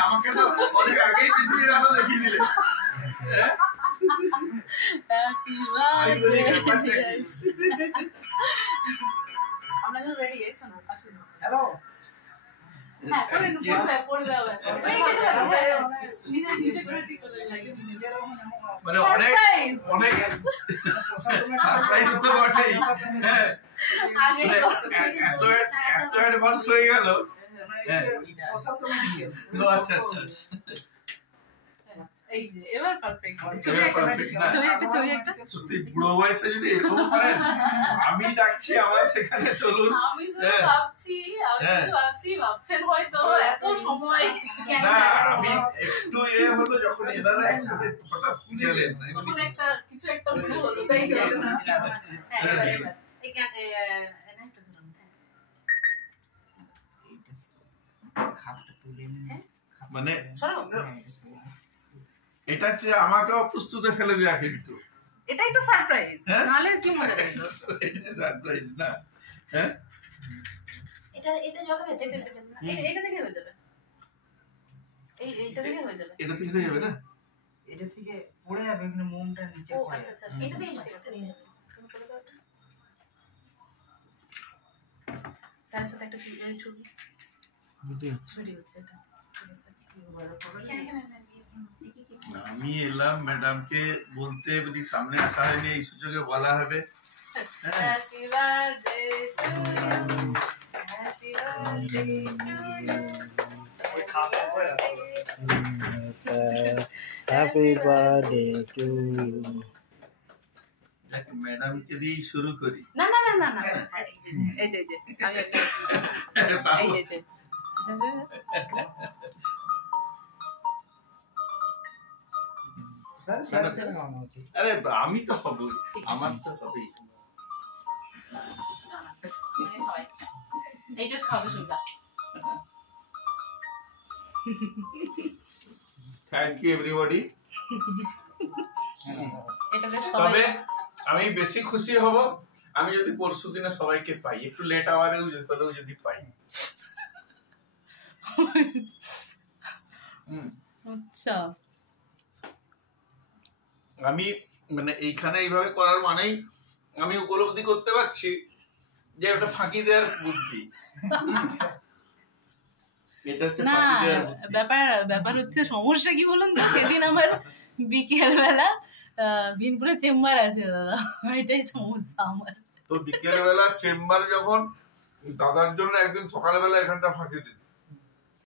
আমাকে তো অনেক আগেই পৃথিবীর আলো দেখিয়ে দিলে। হ্যাপি বার্থডে আমরা যখন রেডি হই শোনো আসুন হ্যালো হ্যাঁ পড়ে নিজে নিজে করে ঠিক করে লাগে মানে অনেক অনেক সারপ্রাইজ তো বটেই হ্যাঁ আগে এত অ্যাডভান্স হয়ে গেল হ্যাঁ আচ্ছা আচ্ছা এই যে এবার পারফেক্ট ছবি একটা সত্যি বুড়ো বয়সে যদি এরকম করেন আমি ডাকছি আমার সেখানে চলুন আমি শুধু ভাবছেন হয়তো এত সময় কেন আমি একটু হলো যখন এনারা একসাথে হঠাৎ গেলেন তখন একটা কিছু একটা মনে হলো তাই তো হ্যাঁ এবার এই এনা একটা ধরুন খাপটা তুলে নিয়ে মানে এটা যে আমাকেও প্রস্তুতে ফেলে দেয়া কিন্তু এটাই তো সারপ্রাইজ নালে কি মজা লাগলো এটা সারপ্রাইজ না হ্যাঁ এটা যত এটা থেকে হয়ে যাবে এইটা থেকে হয়ে যাবে এটা থেকে হয়ে যাবে না এটা থেকে পড়ে যাবে এখানে মোমটা নিচে পড়ে আচ্ছা আচ্ছা এটা থেকে যাবে তুমি করে দাও স্যারের সাথে একটা ছবি ভিডিও হচ্ছে এটা আমি এলাম ম্যাডামকে বলতে বলি সামনে আসা হয়নি এই সুযোগে বলা হবে happy birthday to you happy birthday to you happy birthday to you madam কে দিয়ে শুরু করি না না না না না এই যে আমি এই যে আরে আমি তো হবো আমার তো হবেই এইটা খাওয়া সুবিধা থ্যাংক ইউ এভরিবডি তবে আমি বেশি খুশি হব আমি যদি পরশু দিনে সবাইকে পাই একটু লেট আওয়ারেও যদি পাই আচ্ছা আমি মানে এইখানে এইভাবে করার মানেই আমি উপলব্ধি করতে পারছি যে এটা ফাঁকি দেওয়ার বুদ্ধি না ব্যাপার হচ্ছে সমস্যা কি বলুন তো সেদিন আমার বিকেল বেলা বিনপুরে চেম্বার আছে দাদা এটাই সমস্যা আমার তো বিকেল বেলা চেম্বার যখন দাদার জন্য একদিন সকালবেলা এখানটা ফাঁকি দিন